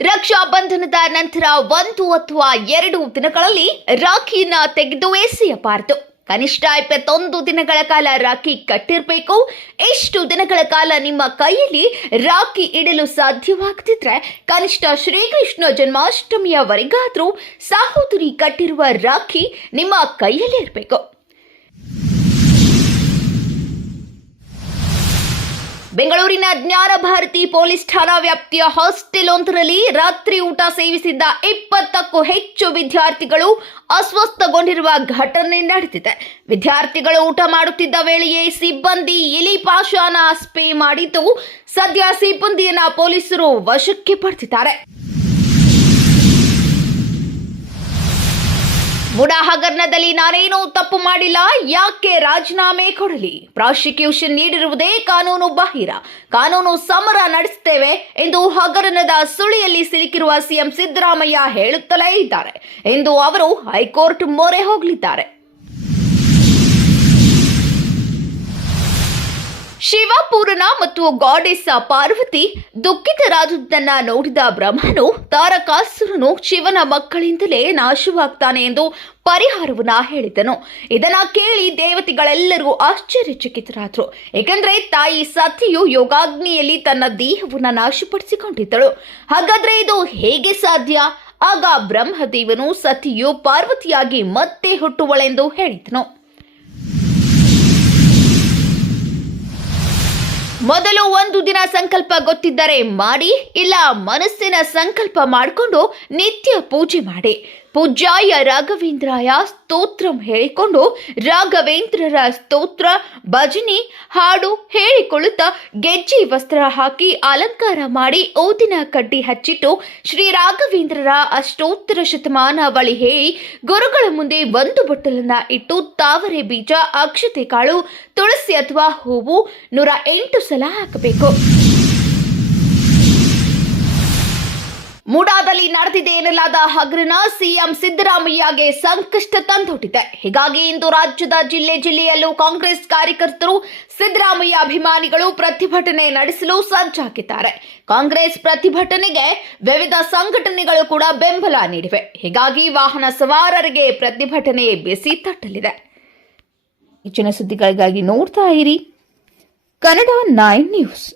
ರಕ್ಷಾ ಬಂಧನದ ನಂತರ 1 ಅಥವಾ 2 ದಿನಗಳಲ್ಲಿ ರಾಖಿನ ತೆಗೆದು ಎಸೆಯಬಾರದು. ಕನಿಷ್ಠ 21 ದಿನಗಳ ಕಾಲ ರಾಖಿ ಕಟ್ಟಿರಬೇಕು. ಎಷ್ಟು ದಿನಗಳ ಕಾಲ ನಿಮ್ಮ ಕೈಯಲ್ಲಿ ರಾಖಿ ಇಡಲು ಸಾಧ್ಯವಾಗದಿದ್ರೆ ಕನಿಷ್ಠ ಶ್ರೀಕೃಷ್ಣ ಜನ್ಮಾಷ್ಟಮಿಯವರೆಗಾದರೂ ಸಹೋದರಿ ಕಟ್ಟಿರುವ ರಾಖಿ ನಿಮ್ಮ ಕೈಯಲ್ಲೇ ಇರಬೇಕು. ಬೆಂಗಳೂರಿನ ಜ್ಞಾನ ಭಾರತಿ ಪೊಲೀಸ್ ಠಾಣಾ ವ್ಯಾಪ್ತಿಯ ಹಾಸ್ಟೆಲ್ ಒಂದರಲ್ಲಿ ರಾತ್ರಿ ಊಟ ಸೇವಿಸಿದ್ದ 20ಕ್ಕೂ ಹೆಚ್ಚು ವಿದ್ಯಾರ್ಥಿಗಳು ಅಸ್ವಸ್ಥಗೊಂಡಿರುವ ಘಟನೆ ನಡೆದಿದೆ. ವಿದ್ಯಾರ್ಥಿಗಳು ಊಟ ಮಾಡುತ್ತಿದ್ದ ವೇಳೆಯೇ ಸಿಬ್ಬಂದಿ ಇಲಿ ಪಾಷಾಣ ಸ್ಪ್ರೇ ಮಾಡಿದ್ದು, ಸದ್ಯ ಸಿಬ್ಬಂದಿಯನ್ನ ಪೊಲೀಸರು ವಶಕ್ಕೆ ಪಡೆದಿದ್ದಾರೆ. ಮುಡಾ ಹಗರಣದಲ್ಲಿ ನಾನೇನೂ ತಪ್ಪು ಮಾಡಿಲ್ಲ, ಯಾಕೆ ರಾಜೀನಾಮೆ ಕೊಡಲಿ? ಪ್ರಾಸಿಕ್ಯೂಷನ್ ನೀಡಿರುವುದೇ ಕಾನೂನು ಬಾಹಿರ, ಕಾನೂನು ಸಮರ ನಡೆಸುತ್ತೇವೆ ಎಂದು ಹಗರಣದ ಸುಳಿಯಲ್ಲಿ ಸಿಲುಕಿರುವ ಸಿಎಂ ಸಿದ್ದರಾಮಯ್ಯ ಹೇಳುತ್ತಲೇ ಇದ್ದಾರೆ ಎಂದು ಅವರು ಹೈಕೋರ್ಟ್ ಮೊರೆ ಹೋಗಲಿದ್ದಾರೆ. ಶಿವಪೂರನ ಮತ್ತು ಗಾಡೆಸ್ ಪಾರ್ವತಿ ದುಃಖಿತರಾದುದನ್ನ ನೋಡಿದ ಬ್ರಹ್ಮನು ತಾರಕಾಸುರನು ಶಿವನ ಮಕ್ಕಳಿಂದಲೇ ನಾಶವಾಗ್ತಾನೆ ಎಂದು ಪರಿಹಾರವನ್ನ ಹೇಳಿದನು. ಇದನ್ನ ಕೇಳಿ ದೇವತೆಗಳೆಲ್ಲರೂ ಆಶ್ಚರ್ಯಚಕಿತರಾದರು. ಏಕೆಂದ್ರೆ ತಾಯಿ ಸತಿಯು ಯೋಗಾಗ್ನಿಯಲ್ಲಿ ತನ್ನ ದೇಹವನ್ನ ನಾಶಪಡಿಸಿಕೊಂಡಿದ್ದಳು. ಹಾಗಾದ್ರೆ ಇದು ಹೇಗೆ ಸಾಧ್ಯ? ಆಗ ಬ್ರಹ್ಮದೇವನು ಸತಿಯು ಪಾರ್ವತಿಯಾಗಿ ಮತ್ತೆ ಹುಟ್ಟುವಳೆಂದು ಹೇಳಿದನು. ಮೊದಲು 1 ದಿನ ಸಂಕಲ್ಪ ಗೊತ್ತಿದ್ದರೆ ಮಾಡಿ, ಇಲ್ಲ ಮನಸ್ಸಿನ ಸಂಕಲ್ಪ ಮಾಡಿಕೊಂಡು ನಿತ್ಯ ಪೂಜೆ ಮಾಡಿ. ಪೂಜ್ಯಾಯ ರಾಘವೇಂದ್ರಾಯ ಸ್ತೋತ್ರಂ ಹೇಳಿಕೊಂಡು ರಾಘವೇಂದ್ರರ ಸ್ತೋತ್ರ ಭಜನೆ ಹಾಡು ಹೇಳಿಕೊಳ್ಳುತ್ತಾ ಗೆಜ್ಜೆ ವಸ್ತ್ರ ಹಾಕಿ ಅಲಂಕಾರ ಮಾಡಿ ಊದಿನ ಕಡ್ಡಿ ಹಚ್ಚಿಟ್ಟು ಶ್ರೀ ರಾಘವೇಂದ್ರರ ಅಷ್ಟೋತ್ತರ ಶತಮಾನಾವಳಿ ಹೇಳಿ ಗುರುಗಳ ಮುಂದೆ 1 ಬೊಟ್ಟಲನ್ನ ಇಟ್ಟು ತಾವರೆ ಬೀಜ, ಅಕ್ಷತೆ ಕಾಳು, ತುಳಸಿ ಅಥವಾ ಹೂವು 108 ಸಲ ಹಾಕಬೇಕು. ಮುಡಾದಲ್ಲಿ ನಡೆದಿದೆ ಎನ್ನಲಾದ ಹಗರಣ ಸಿಎಂ ಸಿದ್ದರಾಮಯ್ಯಗೆ ಸಂಕಷ್ಟ ತಂದೊಡ್ಡಿದೆ. ಹೀಗಾಗಿ ಇಂದು ರಾಜ್ಯದ ಜಿಲ್ಲೆಯಲ್ಲೂ ಕಾಂಗ್ರೆಸ್ ಕಾರ್ಯಕರ್ತರು, ಸಿದ್ದರಾಮಯ್ಯ ಅಭಿಮಾನಿಗಳು ಪ್ರತಿಭಟನೆ ನಡೆಸಲು ಸಜ್ಜಾಗಿದ್ದಾರೆ. ಕಾಂಗ್ರೆಸ್ ಪ್ರತಿಭಟನೆಗೆ ವಿವಿಧ ಸಂಘಟನೆಗಳು ಕೂಡ ಬೆಂಬಲ ನೀಡಿವೆ. ಹೀಗಾಗಿ ವಾಹನ ಸವಾರರಿಗೆ ಪ್ರತಿಭಟನೆ ಬಿಸಿ ತಟ್ಟಲಿದೆ. ಹೆಚ್ಚಿನ ಸುದ್ದಿಗಳಿಗಾಗಿ ನೋಡ್ತಾ ಇರಿ ಕನ್ನಡ 9 ನ್ಯೂಸ್.